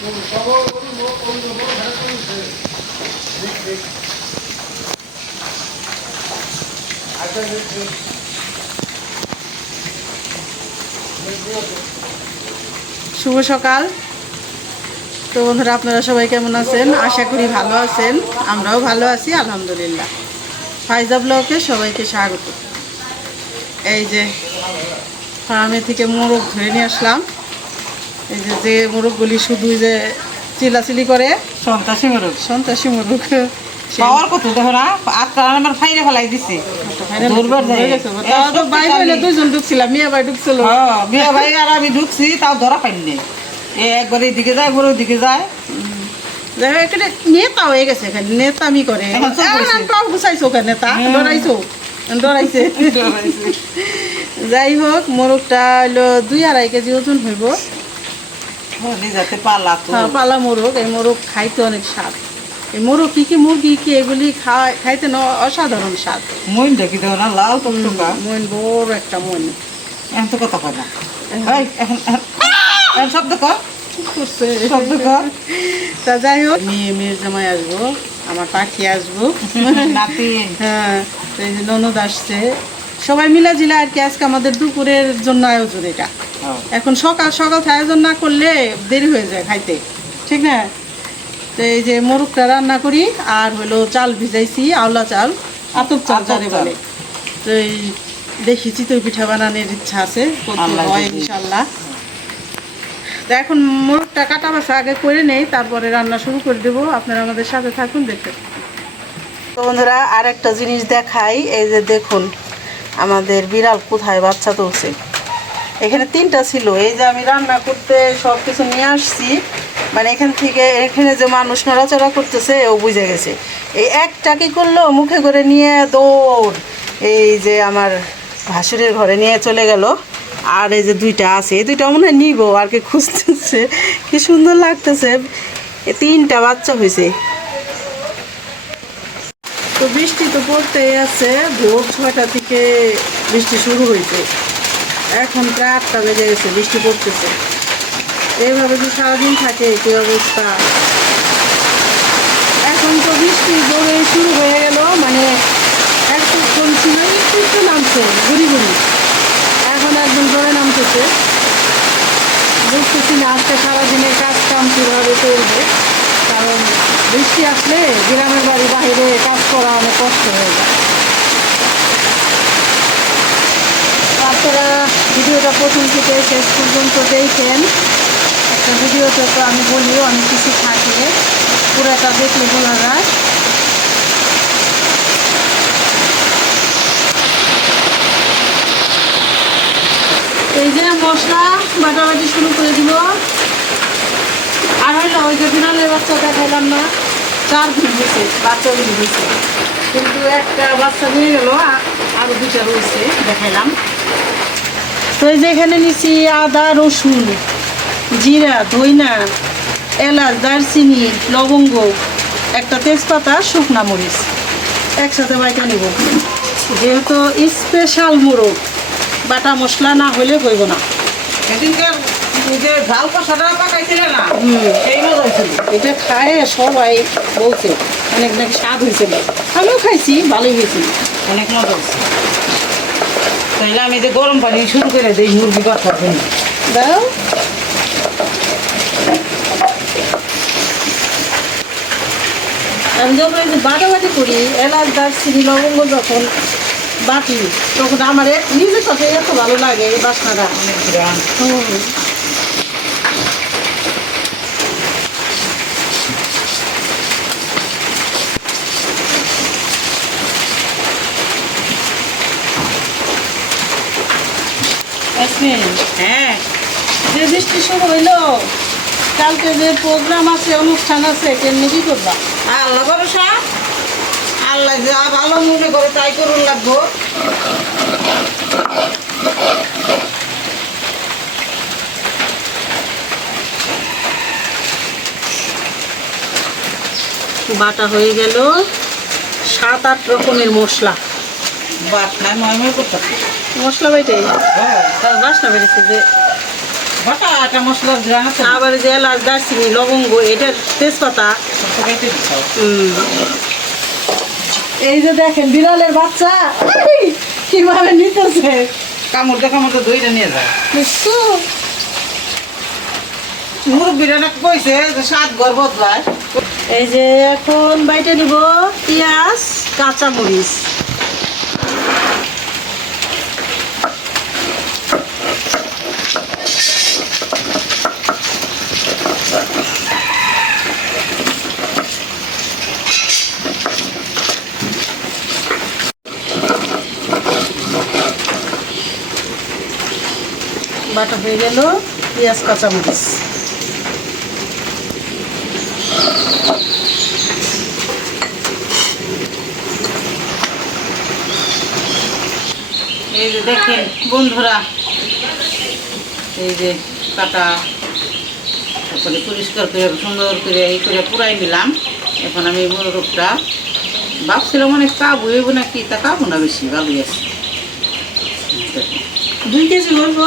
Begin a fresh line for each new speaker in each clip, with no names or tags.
শুভ সকাল। তো বন্ধুরা, আপনারা সবাই কেমন আছেন? আশা করি ভালো আছেন। আমরাও ভালো আছি, আলহামদুলিল্লাহ। ফাইজা ব্লকে সবাইকে স্বাগত। এই যে ফার্মে থেকে মোরগ ধরে নিয়ে আসলাম। এই যে যে মোরগগুলি শুধু যে চিলাচিলি করে
সন্ত্রাসী মোরগ।
সন্ত্রাসী মোরগ।
পাওয়ার কত দেখো না আজকাল আমার ফাইরে ফেলাই দিছে। দুর্বার।
তাও হইলে দুইজন ঢুকছিলাম মিয়া ভাই ঢুকছিল।
হ্যাঁ ভাই আর আমি ঢুকছি তাও ধরা পাইনি। এ একবার এদিকে যায় একবার ওদিকে যায়।
যাই হোক, এখানে নেতা হয়ে গেছে এখানে নেতামি করে। নামটাও গুছাইছো ওখানে নেতা।
হ্যাঁ।
ডরাইছো। ডরাইছে। যাই হোক মোরগটা হলো দুই আড়াই কেজি ওজন হইব।
যাতে পালা তো।
হ্যাঁ, পালা মোরগ এই মোরগ খাইতে অনেক স্বাদ। এই মোরগ কি কি মুরগি কি এগুলি খাইতে ন অসাধারণ স্বাদ।
মইন দেখি না লাল
মন বড় একটা মন
এখন তো কথা কয় না। এখন এখন- এখন শব্দ কর। শব্দ কর।
তা যাই হোক মেয়ে মেয়ের জামাই আসব আমার পাখি আসব।
নাতিন
হ্যাঁ ননদ আসছে। সবাই মিলে জিলা আর কি আজকে আমাদের দুপুরের জন্য আয়োজন এটা।
হ্যাঁ।
এখন সকাল সকাল আয়োজন না করলে দেরি হয়ে যায় খাইতে। ঠিক না? তো এই যে মোরগটা রান্না করি আর হলো চাল ভিজাইছি আওলা চাল আতপ চাল যারে বলে। তো এই দেখি চিতই পিঠা বানানোর ইচ্ছা আছে হয় ইনশাল্লাহ তো এখন মোরগটা কাটা বাসা আগে করে নেই তারপরে রান্না শুরু করে দেবো। আপনারা আমাদের সাথে থাকুন দেখতে তো বন্ধুরা আর একটা জিনিস দেখাই এই যে দেখুন আমাদের বিড়াল কোথায় বাচ্চা তুলছে? এখানে তিনটা ছিল। এই যে আমি রান্না করতে সব কিছু নিয়ে আসছি মানে এখান থেকে এখানে যে মানুষ নড়াচড়া করতেছে, ও বুঝে গেছে। এই একটা কি করল? মুখে করে নিয়ে দৌড়। এই যে আমার ভাসুরের ঘরে নিয়ে চলে গেল। আর এই যে দুইটা আছে, এই দুইটা মনে হয় নিবো, আর কি খুঁজতেছে। কি সুন্দর লাগতেছে। তিনটা বাচ্চা হয়েছে। তো বৃষ্টি তো পড়তেই আছে, ভোর ছয়টা থেকে বৃষ্টি শুরু হয়েছে এখন প্রায় আটটা বেজে গেছে, বৃষ্টি পড়তেছে। এইভাবে যদি সারাদিন থাকে, কি অবস্থা? এখন তো বৃষ্টি জোরে শুরু হয়ে গেল মানে একটুক্ষণ ছিল একটু একটু নামছে, ঘুরি ঘুরি। এখন একদম জোরে নামতেছে। বুঝতেছি না, আজকে সারাদিনের কাজ কাম কীভাবে চলবে। কারণ বৃষ্টি আসলে গ্রামের বাড়ি বাইরে কাজ করা অনেক কষ্ট হয়ে যায়। আপনারা ভিডিওটা প্রথম থেকে শেষ পর্যন্ত দেখেন। একটা ভিডিওতে তো আমি বলি, অনেক কিছু থাকে। পুরাটা দেখলে বলা যায়। এই যে মশলা, বাটাবাটি শুরু করে দিব। আর হইল ওই যে বিড়ালের বাচ্চা দেখাইলাম না, চার দিন হয়েছে, বাচ্চা দিন হয়েছে। কিন্তু একটা বাচ্চা নিয়ে গেল আরও দুটা রয়েছে, দেখাইলাম। তো এই যে এখানে নিচ্ছি আদা, রসুন, জিরা, ধইনা, এলাচ, দারচিনি, লবঙ্গ, একটা তেজপাতা, শুকনা মরিচ। একসাথে বাইটা নিব। যেহেতু স্পেশাল মোরগ, বাটা মশলা না হলে হইব না।
এদিনকার ওই যে ঝাল কষাটা পাকাইছিলে না। সেই মজা হয়েছিল।
এটা খায় সবাই বলছে অনেক নাকি স্বাদ হয়েছিল। আমিও খাইছি ভালোই হয়েছিল।
অনেক মজা হচ্ছে তাইলে আমি যে গরম পানি শুরু করে দিই মুরগি বাচ্চার জন্য।
দাও। আমি যখন বাটাবাটি করি এলাচ দারচিনি লবঙ্গ যখন বাটি তখন আমার নিজের কাছে এত ভালো লাগে বাসনাটা।
অনেক হ্যাঁ।
হইল, কালকে প্রোগ্রাম আছে, অনুষ্ঠান আছে কি
আল্লাহ ভালো মনে করে তাই লাগবো।
বাটা হয়ে গেল সাত আট রকমের মশলা।
বাসনায় ময়ময় করতে
মশলা
হ্যাঁ
বাসনা যে
বাটা আটা মশলার গ্রান আছে না?
আবার যে এলাচ দারচিনি লবঙ্গ এটার তেজপাতা। এই যে দেখেন বিড়ালের বাচ্চা। কীভাবে নিতেছে?
কামড় দেখা মতো দইটা নিয়ে যায়? মুরব্বীরা কইছে যে সাত ঘর বদলায়।
এই যে এখন বাইটে নিব পেঁয়াজ কাঁচা হয়ে গেল পেঁয়াজ কাঁচা মরিচ
এই যে দেখেন বন্ধুরা এই যে কাটা তারপরে পরিষ্কার করে সুন্দর করে এই করে পুরাই নিলাম। এখন আমি মোরগটা ভাবছিলাম অনেক কাবু হইব না কি তা কাবু না বেশি ভালোই আছে।
দুই কেজি বলব?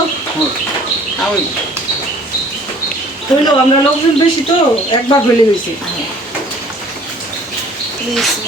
তাও
হইল আমরা লোকজন বেশি তো একবার হইলে হয়েছে
বিসমিল্লাহ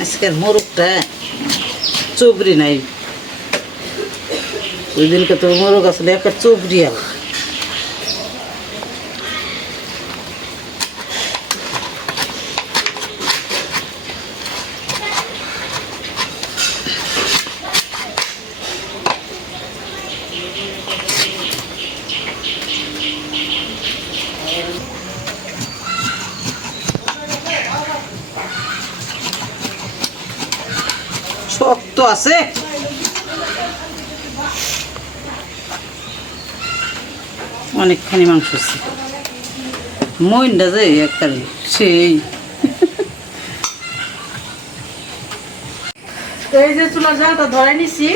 আজকের মোরগটা চবরি নাই ওই দিনকে তো মোরগ আসলে একটা চবরি আল শক্ত আছে। অনেকখানি মাংস আছে। মইনটা যে একবারে সেই।
এই যে চুলা জালটা ধরে নিছি।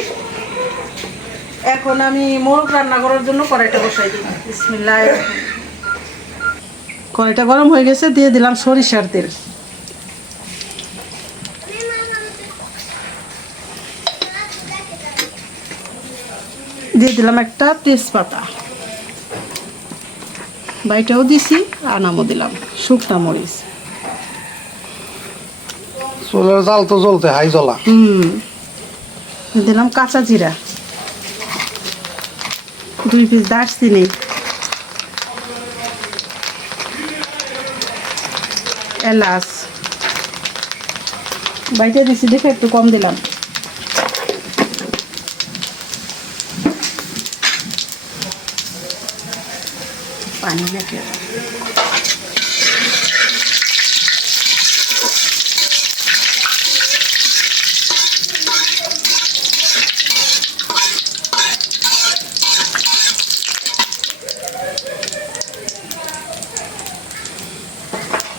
এখন আমি মোরগ রান্না করার জন্য কড়াইটা বসাই দিই। বিসমিল্লাহ। কড়াইটা গরম হয়ে গেছে দিয়ে দিলাম সরিষার তেল। দিয়ে দিলাম একটা তেজপাতা। বাইটাও দিছি আনামও দিলাম শুকনা মরিচ।
চুলের জাল তো জ্বলতে হাই জ্বলা।
হুম। দিলাম কাঁচা জিরা। দুই পিস দারচিনি এলাচ বাইটে দিছি দেখে একটু কম দিলাম পানি নাকি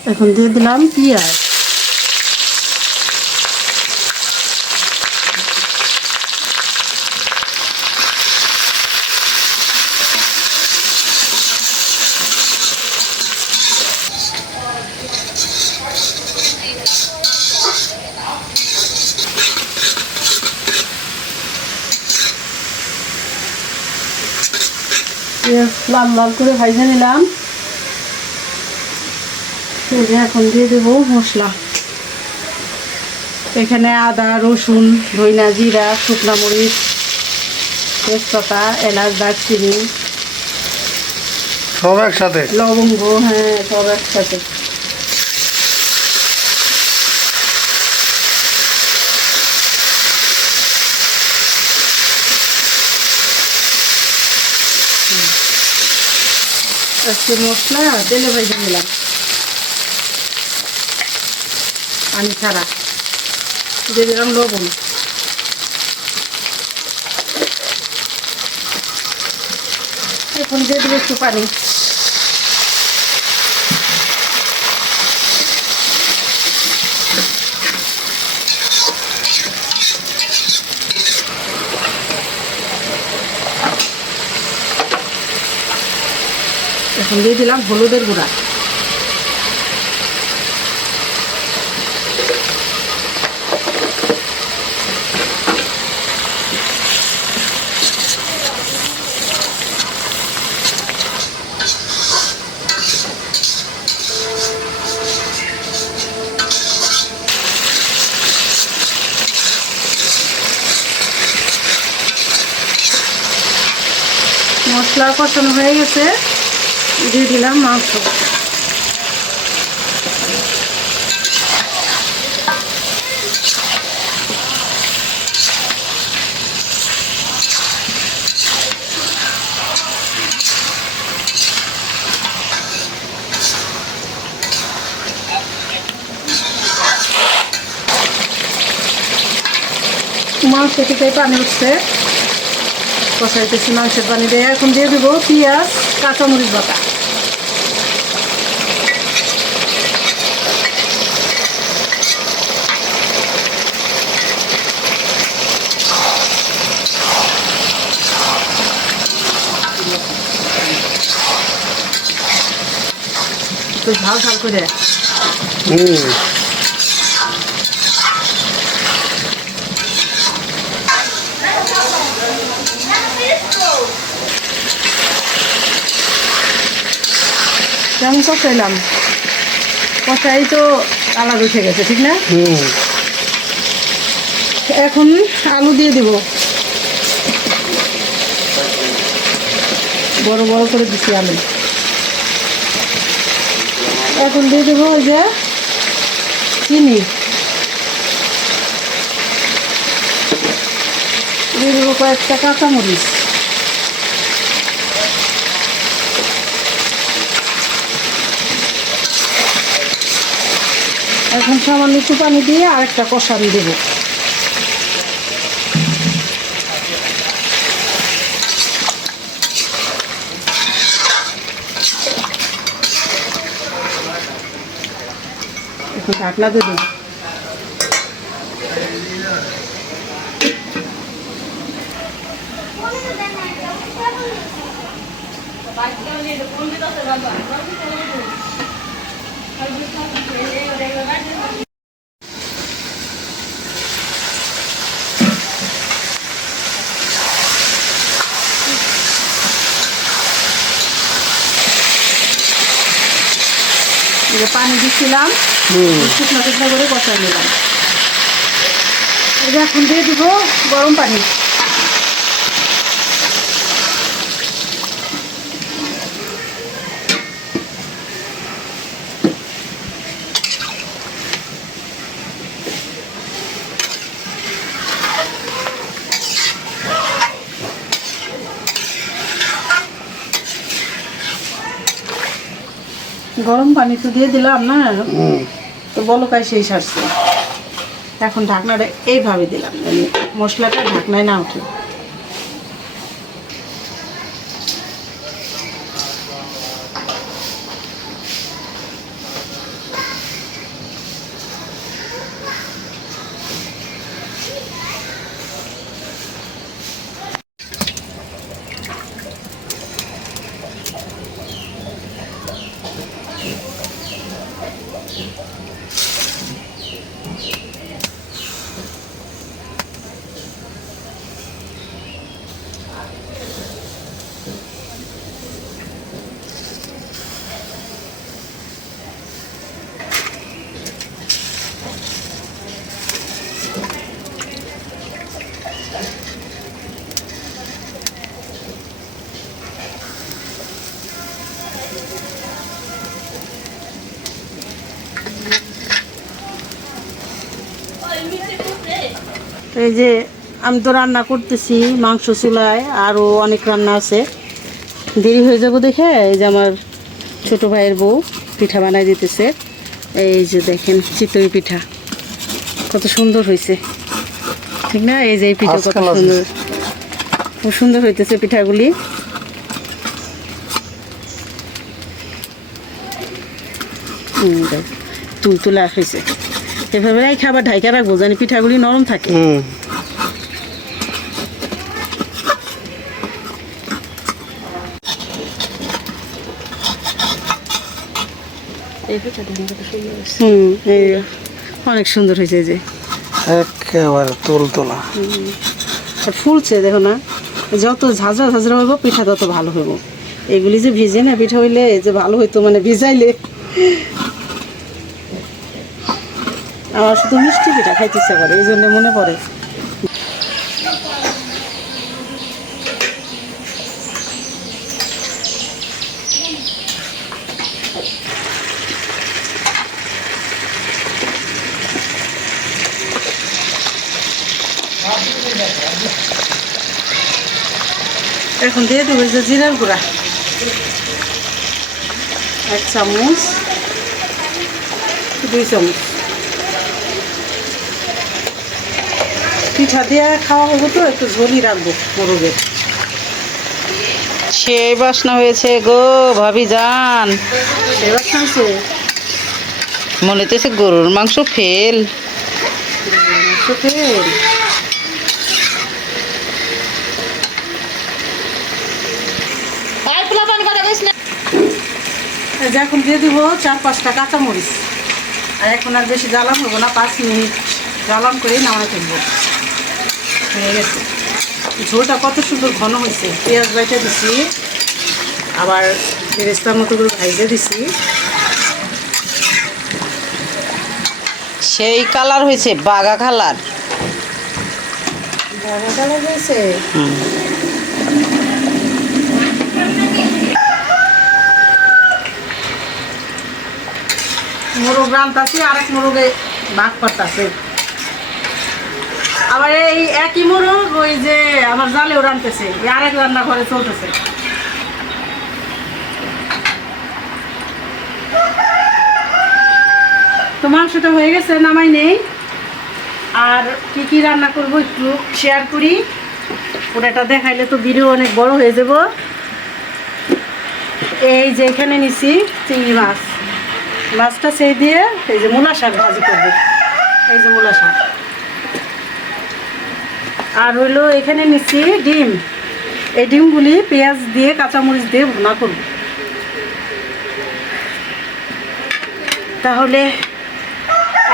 এখন দিয়ে দিলাম পেঁয়াজ। লাল লাল করে ভাইজে নিলাম। তেলে এখন দিয়ে দেবো মশলা। এখানে আদা রসুন ধইনা জিরা শুকনা মরিচ তেজপাতা এলাচ দারচিনি
সব একসাথে?
লবঙ্গ হ্যাঁ সব একসাথে। মশলা তেলে ভেজে নিলাম। পানি ছাড়া। দিয়ে দিলাম লবণ। এখন দিয়ে দিলে একটু পানি। এখন দিয়ে দিলাম হলুদের গুঁড়া। মশলা কষানো হয়ে গেছে। দিয়ে দিলাম মাংস। মাংস থেকে পানি উঠছে। কষাইতেছি মাংসের পানি দিয়ে। এখন দিয়ে দেবো পেঁয়াজ কাঁচামরিচ বাটা। একটু ঝাল ঝাল করে। কেমন কষাইলাম কষাই তো কালার উঠে গেছে ঠিক না? এখন আলু দিয়ে দিব। বড় বড় করে দিচ্ছি আলু। এখন দিয়ে দেবো ওই যে চিনি। দিয়ে দেবো কয়েকটা কাঁচামরিচ। এখন সামান্য একটু পানি দিয়ে আর আরেকটা কষানি দেবো। একটু ঢাকনা দেবো। যে পানি দিচ্ছিলাম শুকনো শুকনো করে কষাই নিলাম। এখন দিয়ে দিব গরম পানি। গরম পানি তো দিয়ে দিলাম না?
তো
তো বলকায় সেই সারছে এখন ঢাকনাটা এইভাবে দিলাম। মশলাটা ঢাকনায় না উঠে। এই যে আমি তো রান্না করতেছি মাংস চুলায় আরও অনেক রান্না আছে। দেরি হয়ে যাব দেখে এই যে আমার ছোট ভাইয়ের বউ পিঠা বানাই দিতেছে। এই যে দেখেন চিতই পিঠা কত সুন্দর হয়েছে। ঠিক না? এই যে এই পিঠা কত সুন্দর। খুব সুন্দর হইতেছে পিঠাগুলি। তুল তুলা হয়েছে। এভাবে খাবার ঢাইকা রাখব জানি পিঠাগুলি নরম থাকে। অনেক সুন্দর হয়েছে এই যে।
একেবারে তুল তোলা
ফুলছে দেখো না যত ঝাঁঝরা ঝাঁঝরা হইব পিঠা তত ভালো হইব। এগুলি যে ভিজে না পিঠা হইলে যে ভালো হইতো মানে ভিজাইলে। আমার শুধু মিষ্টি পিঠা খাইতে ইচ্ছা করে, এই জন্য মনে পড়ে। এখন দিয়ে দেবো যে জিরার গুঁড়া। এক চামচ, দুই চামচ। পিঠা দিয়ে খাওয়া হব তো একটু ঝোলই রাখব মোরগের
সেই বাসনা হয়েছে গো ভাবি যান
এবার খাইছে
মনে হইতেছে গরুর মাংস ফেল।
এই যে এখন দিয়ে দিব চার পাঁচটা কাঁচামরিচ। আর এখন আর বেশি জ্বালান হব না পাঁচ মিনিট জ্বালান করে নামাই ফেলব। হয়ে গেছে। ঝোলটা কত সুন্দর ঘন হয়েছে। পেঁয়াজ বাইটা দিছি আবার ফেরেস্তার মতো করে ভাইজে দিছি।
সেই কালার হয়েছে বাগা কালার।
জায়গাটা লেগেছে মোরগ রান্তাছি আরেক মোরগে ভাগ করতেছে। আবার এই একই মোরগ ওই যে আমার জালেও রানতেছে আরেক রান্না ঘরে চলতেছে। তো মাংসটা হয়ে গেছে, নামাই নেই। আর কি কি রান্না করব একটু শেয়ার করি। ওটা দেখাইলে তো ভিডিও অনেক বড় হয়ে যাব। এই যে এখানে নিছি চিংড়ি মাছ। মাছটা সেই দিয়ে এই যে মূলা শাক ভাজি করব। এই যে মূলা শাক। আর হইল এখানে নিচ্ছি ডিম। এই ডিমগুলি পেঁয়াজ দিয়ে, কাঁচামরিচ দিয়ে ভুনা করব। তাহলে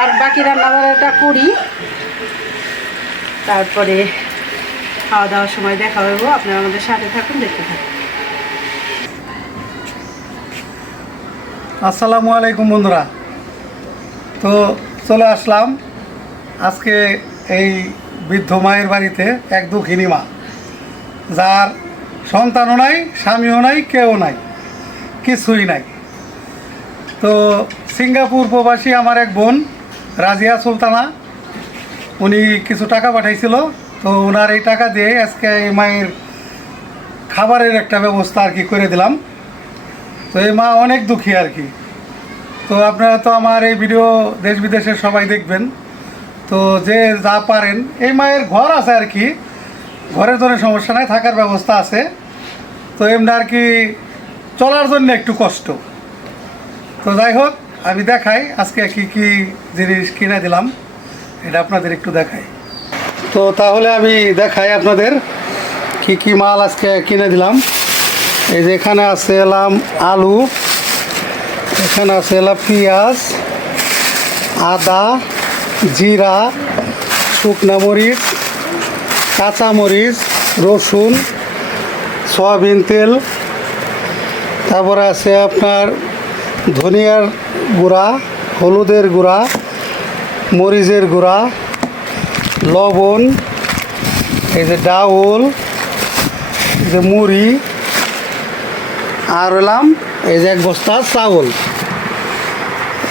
আর বাকি রান্নাবাড়াটা করি। তারপরে খাওয়া দাওয়ার সময় দেখা হইব। আপনারা আমাদের সাথে থাকুন, দেখতে থাকুন।
আসসালামু আলাইকুম, বন্ধুরা। তো চলে আসলাম। আজকে এই বৃদ্ধ মায়ের বাড়িতে এক দুঃখিনী মা, যার সন্তানও নাই, স্বামীও নাই, কেউ নাই, কিছুই নাই। তো সিঙ্গাপুর প্রবাসী আমার এক বোন, রাজিয়া সুলতানা, উনি কিছু টাকা পাঠাইছিল। তো ওনার এই টাকা দিয়ে আজকে এই মায়ের খাবারের একটা ব্যবস্থা আর কি করে দিলাম। তো এই মা অনেক দুঃখী আর কি। তো আপনারা তো আমার এই ভিডিও দেশ বিদেশের সবাই দেখবেন। তো যে যা পারেন, এই মায়ের ঘর আছে আর কি। ঘরের জন্য সমস্যা নাই, থাকার ব্যবস্থা আছে। তো এমনি আর কি চলার জন্য একটু কষ্ট। তো যাই হোক, আমি দেখাই আজকে কি কি জিনিস কিনে দিলাম। এটা আপনাদের একটু দেখাই। তো তাহলে আমি দেখাই আপনাদের কি কি মাল আজকে কিনে দিলাম। এই যে এখানে আছে এলাম আলু, এখানে আছে এলাম পেঁয়াজ, আদা জিরা, শুকনা মরিচ, কাঁচা মরিচ, রসুন, সয়াবিন তেল। তারপরে আছে আপনার ধনিয়ার গুঁড়া, হলুদের গুঁড়া, মরিচের গুঁড়া, লবণ, এই যে ডাউল, এই যে মুড়ি, আর হলাম এই যে এক বস্তা চাউল।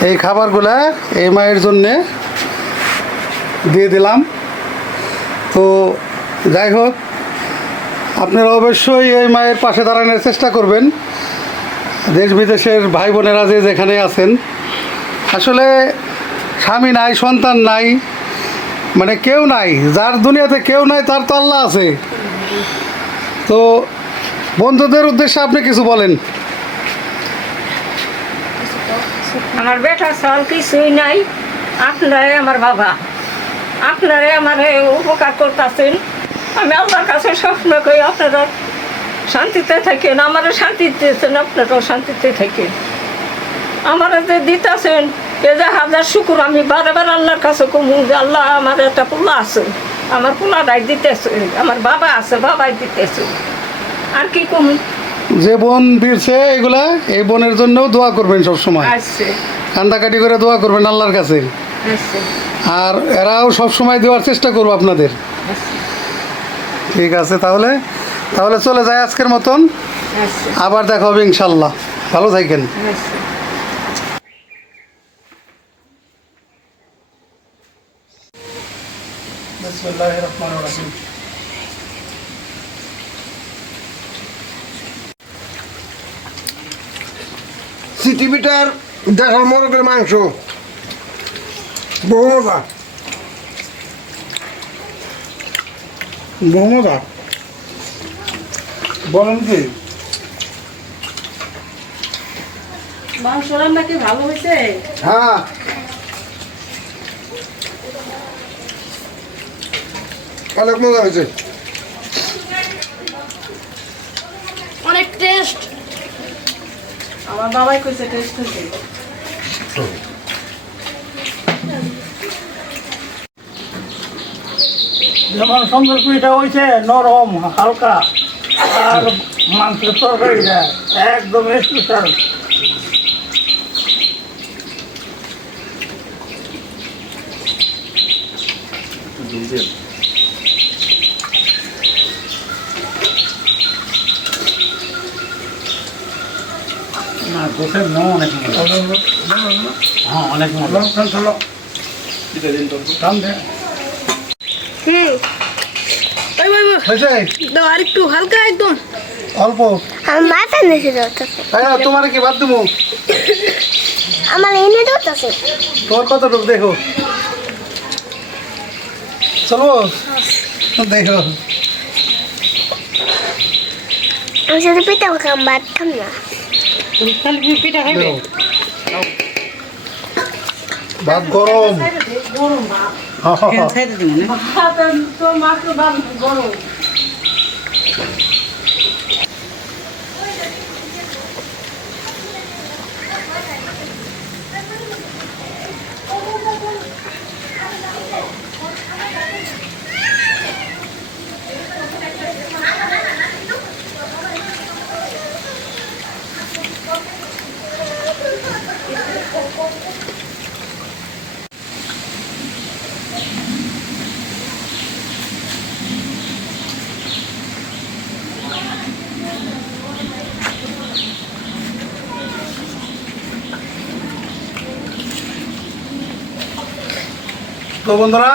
এই খাবারগুলা এই মায়ের জন্যে দিয়ে দিলাম। তো যাই হোক, আপনারা অবশ্যই এই মায়ের পাশে দাঁড়ানোর চেষ্টা করবেন। দেশ বিদেশের ভাই বোনেরা যে যেখানে আছেন, আসলে স্বামী নাই, সন্তান নাই মানে কেউ নাই, যার দুনিয়াতে কেউ নাই, তার তো আল্লাহ আছে। তো বন্ধুদের উদ্দেশ্যে আপনি কিছু বলেন।
আমার বেটা সাল কিছুই নাই, আপনারাই আমার বাবা। আপনারাই আমার উপকার করতেছেন। আমি আল্লাহর কাছে স্বপ্ন করি আপনারা শান্তিতে থাকেন আমারও শান্তি দিতেছেন আপনারাও শান্তিতে থাকেন। আমারা যে দিতেছেন এ যে হাজার শুকুর আমি বারবার আল্লাহর কাছে কমু যে আল্লাহ আমার একটা পোলা আছে আমার পোলাটাই দিতেছে আমার বাবা আছে বাবাই দিতেছে আর কি কমু?
যে বোন দিচ্ছে এগুলা এই বোনের জন্যও দোয়া করবেন সবসময়।
আসছে
কান্দাকাটি করে দোয়া করবেন আল্লাহর কাছে। আর এরাও সবসময় দেওয়ার চেষ্টা করব আপনাদের। ঠিক আছে তাহলে তাহলে চলে যায় আজকের মতন। আবার দেখা হবে ইনশাল্লাহ। ভালো থাকেন।
সিটি মিটার দেখাল মোরগের মাংস। বহু মজা বহু মজা
বলেন কি?
মাংস রান্না কি ভালো হয়েছে?
হ্যাঁ। অনেক মজা হয়েছে।
অনেক টেস্ট আমার বাবাই কইছে টেস্ট হয়েছে।
যেমন সুন্দর পিঠা হয়েছে নরম হালকা আর মাংসের তরকারিটা একদম স্পেশাল
না গোসের মো অনেক মজা
দাও আর একটু হালকা একদম।
অল্প?
আমার মাথা নিচে ধরতেছে
হ্যাঁ তোমার কি বাদ দেবো
আমার এনে ধরতেছে
তোর কতটুকু দেখো? চলো। দেখো।
আমি শুধু পিঠা খাম ভাত না।
তুমি পিঠা খাইবে?
ভাত গরম। হ্যাঁ, হ্যাঁ, হ্যাঁ।
খাইতে দিব না
তো মাত্র গরম
তো বন্ধুরা,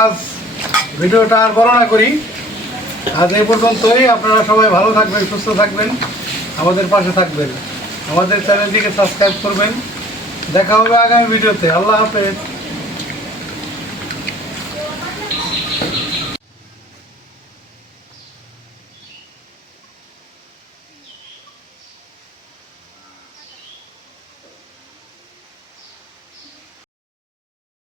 আজ ভিডিওটা আর বর্ণনা করি। আজ এই পর্যন্তই। আপনারা সবাই ভালো থাকবেন, সুস্থ থাকবেন, আমাদের পাশে থাকবেন। আমাদের চ্যানেলটিকে সাবস্ক্রাইব করবেন। দেখা হবে আগামী ভিডিওতে। আল্লাহ হাফেজ।